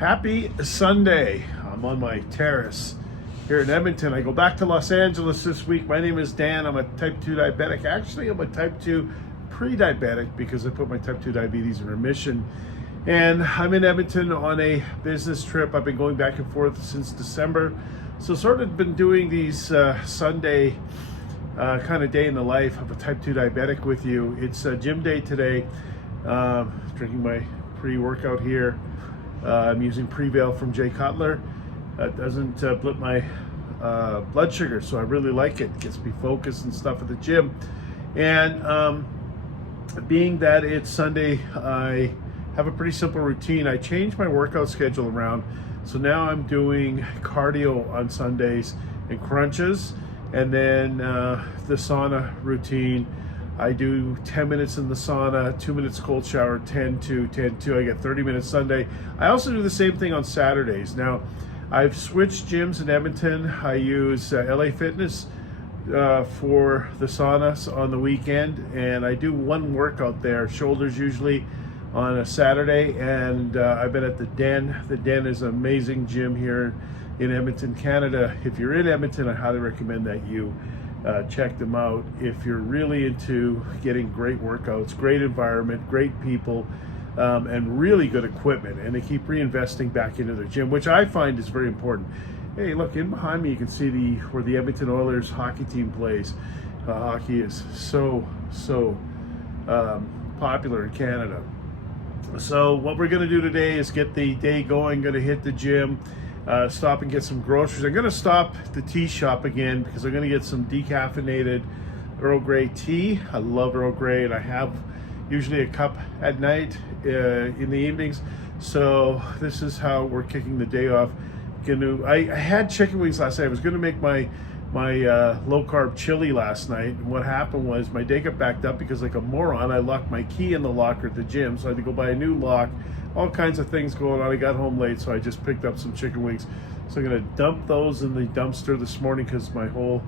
Happy Sunday. I'm on my terrace here in Edmonton. I go back to Los Angeles this week. My name is Dan. I'm a type 2 diabetic. Actually, I'm a type 2 pre-diabetic because I put my type 2 diabetes in remission. And I'm in Edmonton on a business trip. I've been going back and forth since December. So sort of been doing these Sunday kind of day in the life of a type 2 diabetic with you. It's gym day today. Drinking my pre-workout here. I'm using Prevail from Jay Cutler. It doesn't blip my blood sugar, so I really like it. It gets me focused and stuff at the gym. And being that it's Sunday, I have a pretty simple routine. I changed my workout schedule around. So now I'm doing cardio on Sundays and crunches, and then the sauna routine. I do 10 minutes in the sauna, 2 minutes cold shower, 10-2, 10-2. I get 30 minutes Sunday. I also do the same thing on Saturdays. Now, I've switched gyms in Edmonton. I use LA Fitness for the saunas on the weekend, and I do one workout there, shoulders usually, on a Saturday. And I've been at the Den. The Den is an amazing gym here in Edmonton, Canada. If you're in Edmonton, I highly recommend that you check them out if you're really into getting great workouts, great environment, great people, and really good equipment. And they keep reinvesting back into their gym, which I find is very important. Hey, look, in behind me you can see where the Edmonton Oilers hockey team plays. Hockey is so popular in Canada. So what we're going to do today is get the day going. Going to hit the gym, stop and get some groceries. I'm going to stop at the tea shop again because I'm going to get some decaffeinated Earl Grey tea. I love Earl Grey, and I have usually a cup at night in the evenings. So this is how we're kicking the day off. I had chicken wings last night. I was going to make my low carb chili last night, and what happened was my day got backed up because, like a moron, I locked my key in the locker at the gym, so I had to go buy a new lock. All kinds of things going on. I got home late, so I just picked up some chicken wings. So I'm gonna dump those in the dumpster this morning because my whole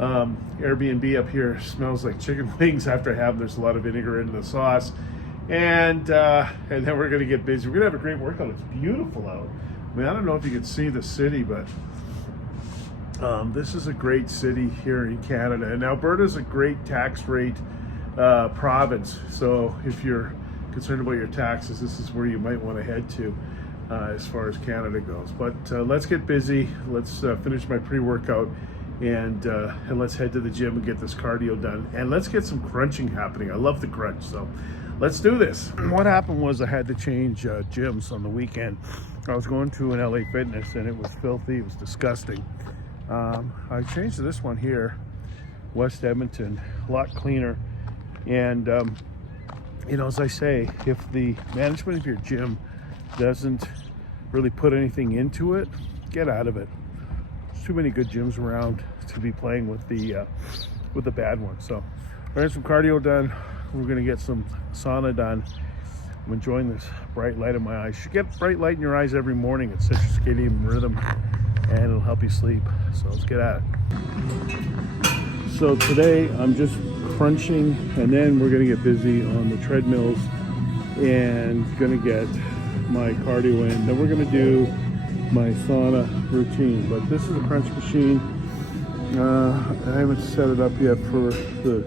Airbnb up here smells like chicken wings after I have them. There's a lot of vinegar in the sauce, and then we're gonna get busy. We're gonna have a great workout. It's beautiful out. I mean, I don't know if you can see the city, but this is a great city here in Canada, and Alberta's a great tax rate province. So if you're concerned about your taxes, this is where you might want to head to as far as Canada goes. But let's get busy. Let's finish my pre-workout, and let's head to the gym and get this cardio done, and let's get some crunching happening. I love the crunch, so let's do this. What happened was I had to change gyms on the weekend. I was going to an LA Fitness, and it was filthy. It was disgusting. I changed to this one here, West Edmonton, a lot cleaner. And you know, as I say, if the management of your gym doesn't really put anything into it, get out of it. There's too many good gyms around to be playing with the bad ones. So we're getting some cardio done. We're gonna get some sauna done. I'm enjoying this bright light in my eyes. You should get bright light in your eyes every morning. It sets your circadian rhythm and it'll help you sleep. So let's get at it. So today I'm just crunching, and then we're gonna get busy on the treadmills and gonna get my cardio in. Then we're gonna do my sauna routine. But this is a crunch machine. I haven't set it up yet for the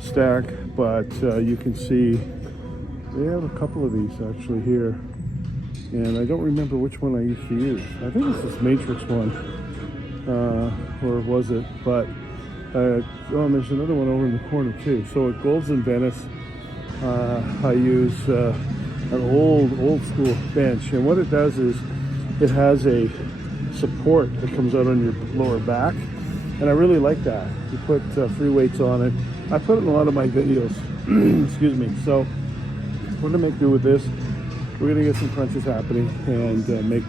stack, but you can see they have a couple of these actually here, and I don't remember which one I used to use. I think it's this Matrix one, or was it? But oh, and there's another one over in the corner too. So at Gold's in Venice, I use an old school bench, and what it does is it has a support that comes out on your lower back, and I really like that. You put free weights on it. I put it in a lot of my videos. Excuse me. So we're gonna make do with this. We're gonna get some crunches happening and make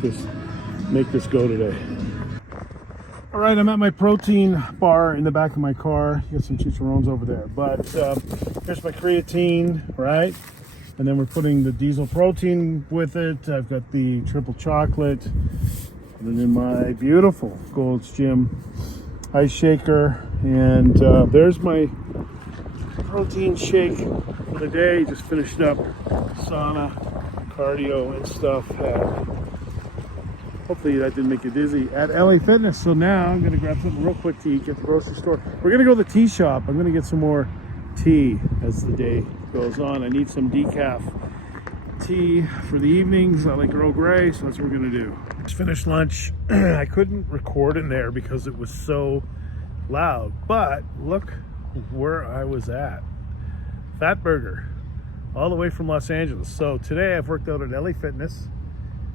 this go today. All right, I'm at my protein bar in the back of my car. Got some chicharrones over there. But here's my creatine, right? And then we're putting the diesel protein with it. I've got the triple chocolate. And then my beautiful Gold's Gym ice shaker. And there's my protein shake for the day. Just finished up sauna, cardio and stuff. Hopefully that didn't make you dizzy, at LA Fitness. So now I'm gonna grab something real quick to eat, get to the grocery store. We're gonna go to the tea shop. I'm gonna get some more tea as the day goes on. I need some decaf tea for the evenings. I like Earl Grey, so that's what we're gonna do. Just finished lunch. I couldn't record in there because it was so loud, but look where I was at. Fat Burger, all the way from Los Angeles. So today I've worked out at LA Fitness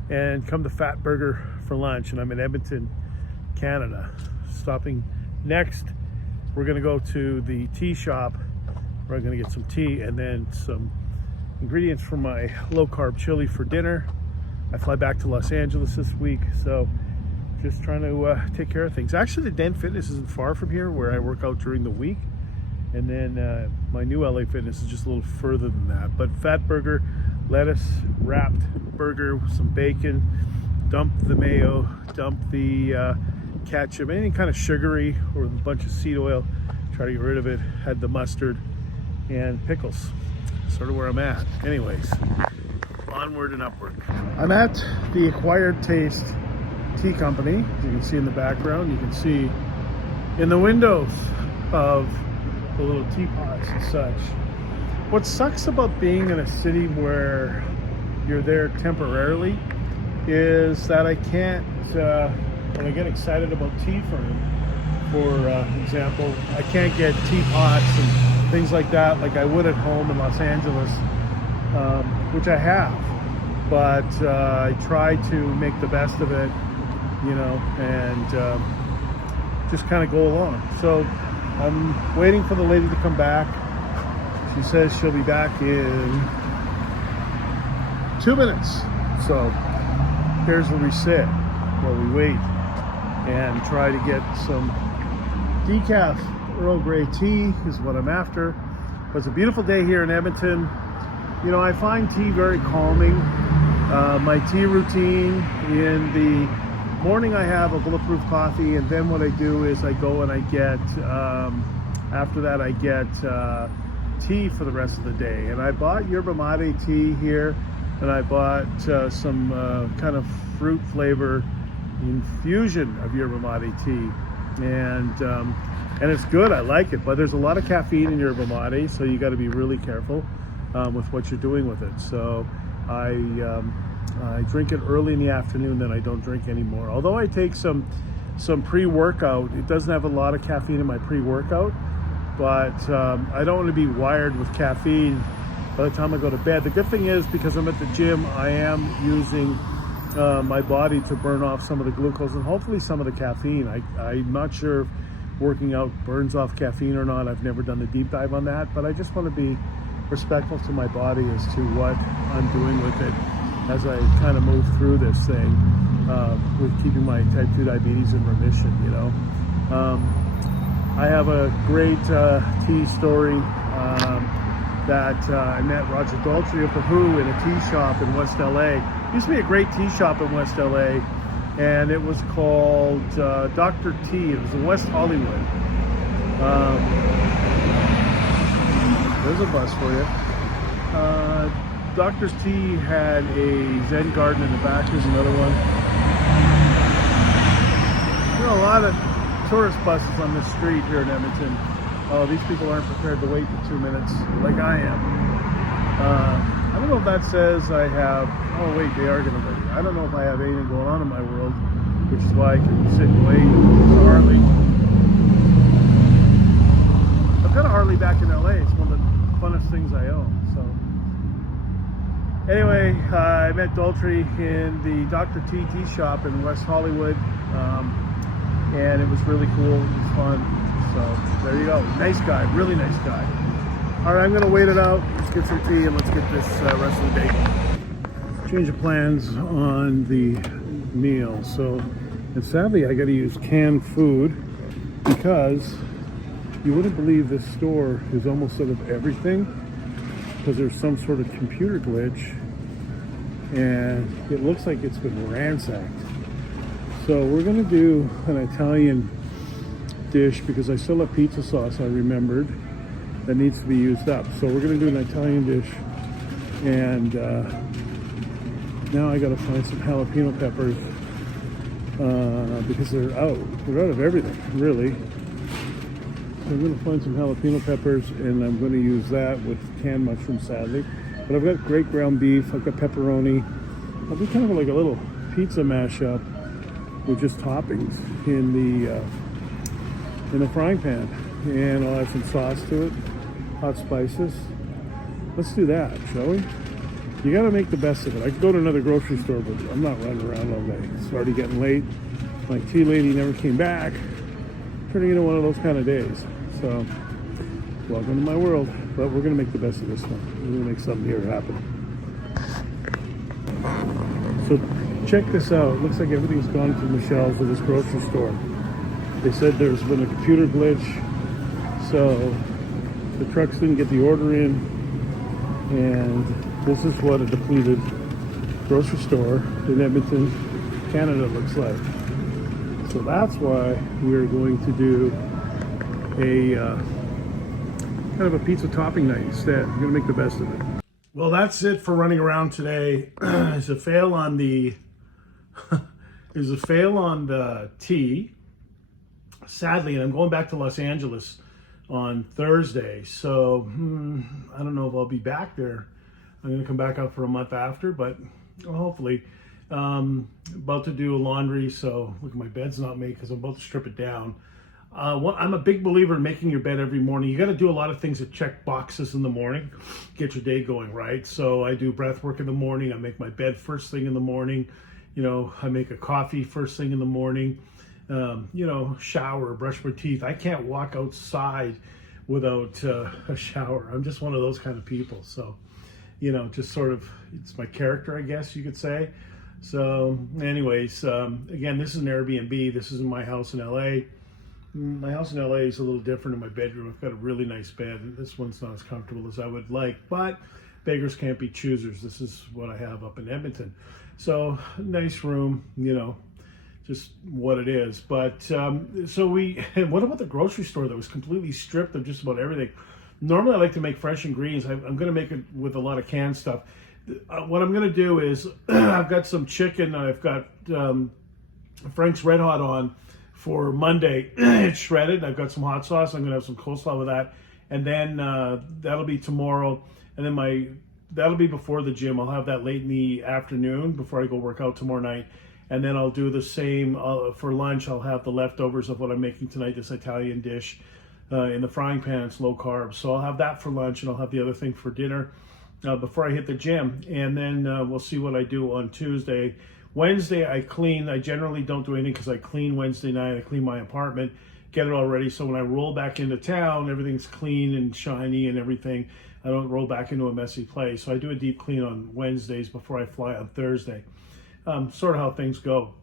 and come to Fat Burger for lunch, and I'm in Edmonton, Canada. Stopping next, we're gonna go to the tea shop. We're gonna get some tea and then some ingredients for my low-carb chili for dinner. I fly back to Los Angeles this week, so just trying to take care of things. Actually, the Den Fitness isn't far from here, where I work out during the week, and then my new LA Fitness is just a little further than that. But Fat Burger, lettuce wrapped burger with some bacon, dump the mayo, dump the ketchup, anything kind of sugary or a bunch of seed oil, try to get rid of it. Had the mustard and pickles. Sort of where I'm at. Anyways, onward and upward. I'm at the Acquired Taste Tea Company. As you can see in the background, you can see in the windows of the little teapots and such. What sucks about being in a city where you're there temporarily is that I can't, when I get excited about tea for example, I can't get teapots and things like that like I would at home in Los Angeles, which I have, but I try to make the best of it, you know, and just kind of go along. So I'm waiting for the lady to come back. She says she'll be back in 2 minutes. So here's where we sit while we wait and try to get some decaf Earl Grey tea is what I'm after. It's a beautiful day here in Edmonton. You know, I find tea very calming. My tea routine: in the morning I have a bulletproof coffee, and then what I do is I go and I get, after that I get tea for the rest of the day. And I bought yerba mate tea here, and I bought some kind of fruit flavor infusion of yerba mate tea, and it's good. I like it, but there's a lot of caffeine in yerba mate, so you got to be really careful with what you're doing with it. So I drink it early in the afternoon, then I don't drink anymore. Although I take some pre-workout, it doesn't have a lot of caffeine in my pre-workout, but I don't want to be wired with caffeine by the time I go to bed. The good thing is, because I'm at the gym, I am using my body to burn off some of the glucose and hopefully some of the caffeine. I'm not sure if working out burns off caffeine or not. I've never done a deep dive on that, but I just want to be respectful to my body as to what I'm doing with it as I kind of move through this thing with keeping my type 2 diabetes in remission, you know. I have a great tea story that I met Roger Daltrey of The Who in a tea shop in West LA. It used to be a great tea shop in West LA, and it was called Dr. T. It was in West Hollywood. There's a bus for you. Dr. T had a Zen garden in the back. Here's another one. There are a lot of tourist buses on this street here in Edmonton. Oh, these people aren't prepared to wait for 2 minutes like I am. I don't know if that says I have, oh wait, they are gonna wait. I don't know if I have anything going on in my world, which is why I can sit and wait. It's a Harley. I've got a Harley back in LA. It's one of the funnest things I own. So anyway, I met Daltrey in the Dr. T tea shop in West Hollywood, and it was really cool. It was fun. So there you go. Nice guy, really nice guy. All right, I'm gonna wait it out. Let's get some tea and let's get this rest of the day. Change of plans on the meal. So, and sadly, I got to use canned food because you wouldn't believe this store is almost out of everything because there's some sort of computer glitch and it looks like it's been ransacked. So we're gonna do an Italian dish because I still have pizza sauce, I remembered, that needs to be used up. So we're gonna do an Italian dish, and now I gotta find some jalapeno peppers because they're out of everything, really. So I'm going to find some jalapeno peppers, and I'm going to use that with canned mushrooms, sadly. But I've got great ground beef, I've got pepperoni. I'll do kind of like a little pizza mashup with just toppings in the frying pan, and I'll add some sauce to it, hot spices. Let's do that, shall we? You got to make the best of it. I could go to another grocery store, but I'm not running around all day. It's already getting late. My tea lady never came back. Turning into one of those kind of days. So, welcome to my world. But we're going to make the best of this one. We're going to make something here happen. So, check this out. It looks like everything's gone from the shelves of this grocery store. They said there's been a computer glitch. So, the trucks didn't get the order in. And this is what a depleted grocery store in Edmonton, Canada looks like. So that's why we're going to do a kind of a pizza topping night instead. We're going to make the best of it. Well, that's it for running around today. There's a fail on the tea, sadly, and I'm going back to Los Angeles on Thursday. So I don't know if I'll be back there. I'm going to come back out for a month after, but hopefully. About to do a laundry, so look, my bed's not made because I'm about to strip it down. I'm a big believer in making your bed every morning. You got to do a lot of things that check boxes in the morning, get your day going right. So I do breath work in the morning. I make my bed first thing in the morning. You know, I make a coffee first thing in the morning. You know, shower, brush my teeth. I can't walk outside without a shower. I'm just one of those kind of people. So, you know, just sort of, it's my character, I guess you could say. So anyways, again, this is an Airbnb. This isn't my house in LA. My house in LA is a little different in my bedroom. I've got a really nice bed. This one's not as comfortable as I would like, but beggars can't be choosers. This is what I have up in Edmonton. So nice room, you know, just what it is. But so what about the grocery store that was completely stripped of just about everything? Normally I like to make fresh and greens. I'm going to make it with a lot of canned stuff. What I'm going to do is I've got some chicken. I've got Frank's Red Hot on for Monday. It's shredded. I've got some hot sauce. I'm going to have some coleslaw with that. And then that'll be tomorrow. And then that'll be before the gym. I'll have that late in the afternoon before I go work out tomorrow night. And then I'll do the same for lunch. I'll have the leftovers of what I'm making tonight, this Italian dish in the frying pan. It's low carb. So I'll have that for lunch, and I'll have the other thing for dinner before I hit the gym. And then we'll see what I do on Tuesday. Wednesday, I clean. I generally don't do anything because I clean Wednesday night. I clean my apartment, get it all ready. So when I roll back into town, everything's clean and shiny and everything. I don't roll back into a messy place. So I do a deep clean on Wednesdays before I fly on Thursday. Sort of how things go.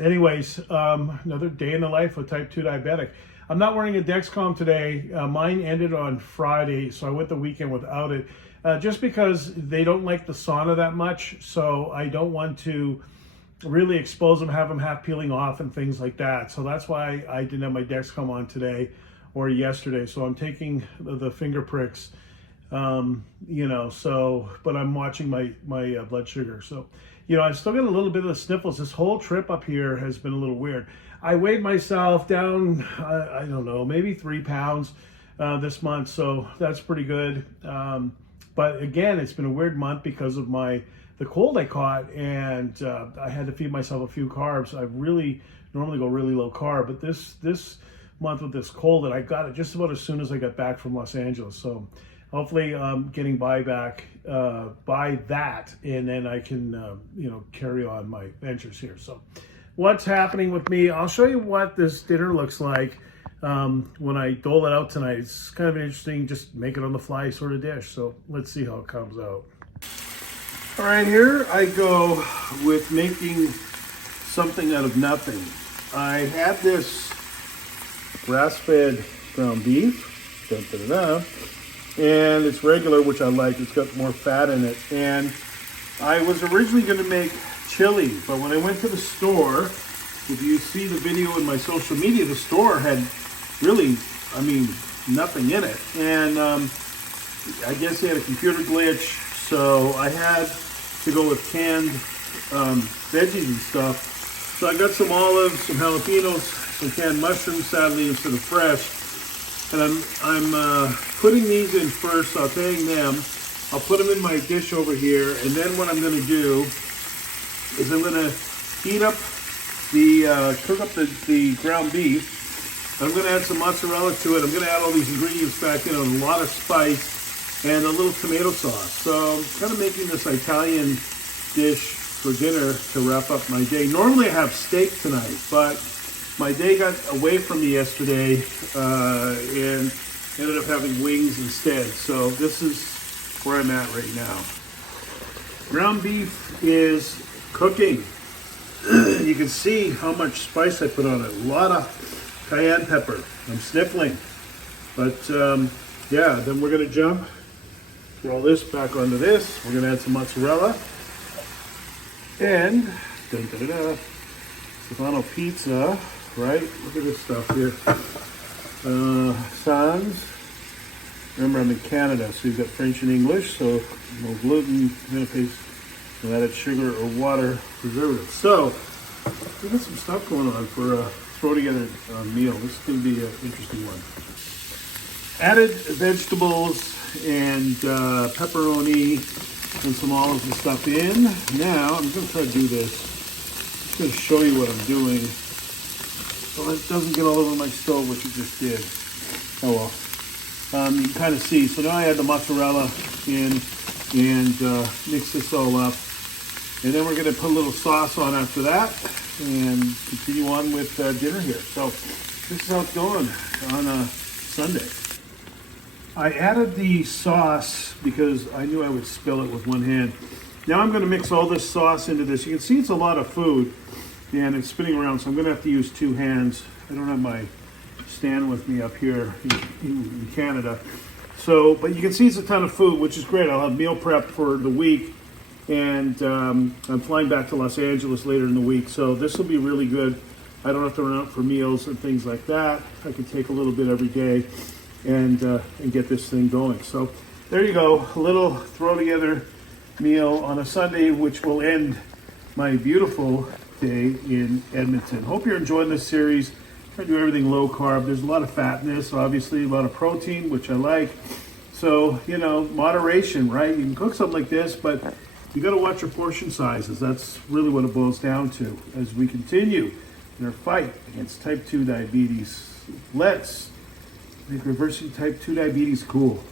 Anyways, another day in the life of type 2 diabetic. I'm not wearing a Dexcom today. Mine ended on Friday, so I went the weekend without it. Just because they don't like the sauna that much, so I don't want to really expose them, have them half peeling off and things like that. So that's why I didn't have my Dexcom on today or yesterday. So I'm taking the finger pricks, you know, so, but I'm watching my blood sugar. So, you know, I still got a little bit of the sniffles. This whole trip up here has been a little weird. I weighed myself down, I don't know, maybe 3 pounds this month. So that's pretty good. But again, it's been a weird month because of the cold I caught, and I had to feed myself a few carbs. I really normally go really low carb, but this month with this cold, and I got it just about as soon as I got back from Los Angeles. So hopefully getting by that, and then I can you know, carry on my ventures here. So what's happening with me? I'll show you what this dinner looks like. When I dole it out tonight. It's kind of an interesting, just make it on the fly sort of dish. So let's see how it comes out. All right, here I go with making something out of nothing. I had this grass-fed ground beef, and it's regular, which I like. It's got more fat in it. And I was originally going to make chili, but when I went to the store, if you see the video in my social media, the store had really, I mean, nothing in it. And I guess they had a computer glitch, so I had to go with canned veggies and stuff. So I got some olives, some jalapenos, some canned mushrooms, sadly instead of fresh. And I'm putting these in first, sauteing them. I'll put them in my dish over here, and then what I'm going to do is I'm going to heat up cook up the ground beef. I'm going to add some mozzarella to it. I'm going to add all these ingredients back in, a lot of spice, and a little tomato sauce. So I'm kind of making this Italian dish for dinner to wrap up my day. Normally I have steak tonight, but my day got away from me yesterday and ended up having wings instead. So this is where I'm at right now. Ground beef is cooking. You can see how much spice I put on it. A lot of cayenne pepper. I'm sniffling. But yeah, then we're gonna jump, throw this back onto this. We're gonna add some mozzarella. And Stefano pizza, right? Look at this stuff here. Sans. Remember, I'm in Canada, so you've got French and English, so no gluten, no paste, no added sugar or water preservatives. So we got some stuff going on for a throw together meal. This is going to be an interesting one. Added vegetables and pepperoni and some olives and stuff in. Now, I'm going to try to do this. I'm just going to show you what I'm doing so it doesn't get all over my stove, which it just did. Oh well. You can kind of see. So now I add the mozzarella in and mix this all up. And then we're going to put a little sauce on after that and continue on with dinner here. So this is how it's going on a Sunday. I added the sauce because I knew I would spill it with one hand. Now I'm going to mix all this sauce into this. You can see it's a lot of food and it's spinning around, so I'm going to have to use two hands. I don't have my stand with me up here in Canada. So, but you can see it's a ton of food, which is great. I'll have meal prep for the week, and I'm flying back to Los Angeles later in the week, so this will be really good. I don't have to run out for meals and things like that. I can take a little bit every day and get this thing going. So there you go, a little throw together meal on a Sunday, which will end my beautiful day in Edmonton. Hope you're enjoying this series. Try to do everything low carb. There's a lot of fat in this, obviously, a lot of protein, which I like. So, you know, moderation, right? You can cook something like this, but you got to watch your portion sizes. That's really what it boils down to as we continue in our fight against type 2 diabetes. Let's make reversing type 2 diabetes cool.